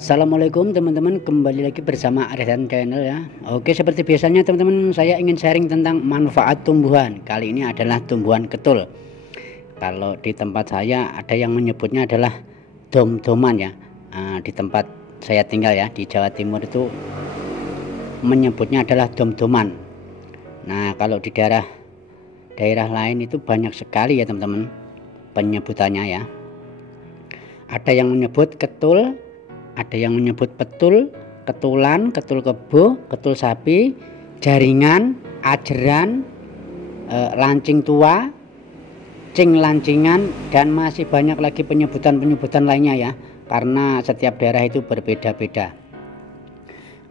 Assalamualaikum teman-teman, kembali lagi bersama Arisan Channel ya. Oke, seperti biasanya teman-teman, saya ingin sharing tentang manfaat tumbuhan. Kali ini adalah tumbuhan ketul. Kalau di tempat saya ada yang menyebutnya adalah dom-doman ya. Di tempat saya tinggal ya, di Jawa Timur itu menyebutnya adalah dom-doman. Nah, kalau di daerah lain itu banyak sekali ya teman-teman penyebutannya ya. Ada yang menyebut ketul, ada yang menyebut petul, ketulan, ketul kebo, ketul sapi, jaringan, ajeran, lancing tua, cing lancingan, dan masih banyak lagi penyebutan-penyebutan lainnya ya, karena setiap daerah itu berbeda-beda.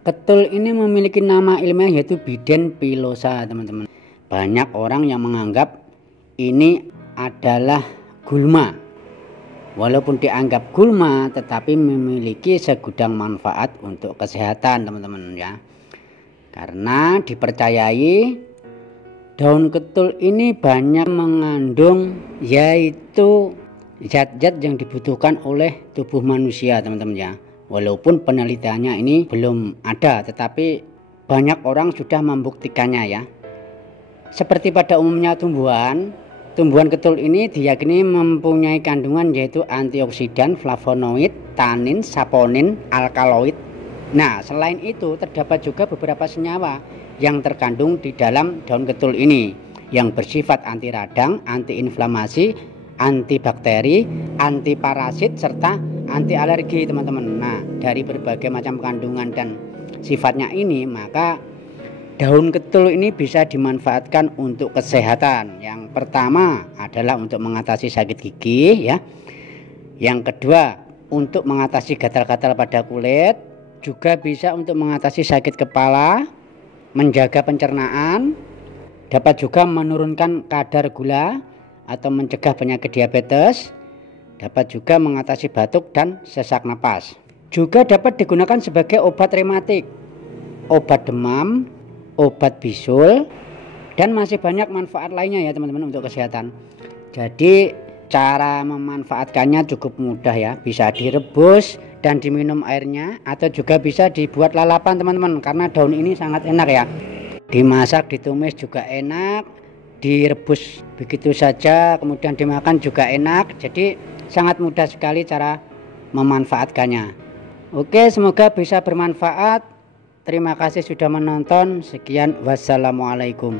Ketul ini memiliki nama ilmiah yaitu Biden pilosa teman-teman. Banyak orang yang menganggap ini adalah gulma. Walaupun dianggap gulma, tetapi memiliki segudang manfaat untuk kesehatan teman-teman ya. Karena dipercayai daun ketul ini banyak mengandung yaitu zat-zat yang dibutuhkan oleh tubuh manusia teman-teman ya. Walaupun penelitiannya ini belum ada, tetapi banyak orang sudah membuktikannya ya. Seperti pada umumnya tumbuhan ketul ini diyakini mempunyai kandungan yaitu antioksidan, flavonoid, tanin, saponin, alkaloid. Nah, selain itu terdapat juga beberapa senyawa yang terkandung di dalam daun ketul ini yang bersifat anti radang, anti inflamasi, antibakteri, anti parasit, serta anti alergi teman-teman. Nah, dari berbagai macam kandungan dan sifatnya ini, maka daun ketul ini bisa dimanfaatkan untuk kesehatan. Yang pertama adalah untuk mengatasi sakit gigi ya. Yang kedua untuk mengatasi gatal-gatal pada kulit, juga bisa untuk mengatasi sakit kepala, menjaga pencernaan, dapat juga menurunkan kadar gula atau mencegah penyakit diabetes, dapat juga mengatasi batuk dan sesak napas. Juga dapat digunakan sebagai obat rematik, obat demam, obat bisul, dan masih banyak manfaat lainnya ya teman-teman untuk kesehatan. Jadi cara memanfaatkannya cukup mudah ya, bisa direbus dan diminum airnya, atau juga bisa dibuat lalapan teman-teman, karena daun ini sangat enak ya, dimasak, ditumis juga enak, direbus begitu saja kemudian dimakan juga enak. Jadi sangat mudah sekali cara memanfaatkannya. Oke, semoga bisa bermanfaat. Terima kasih sudah menonton. Sekian, wassalamualaikum.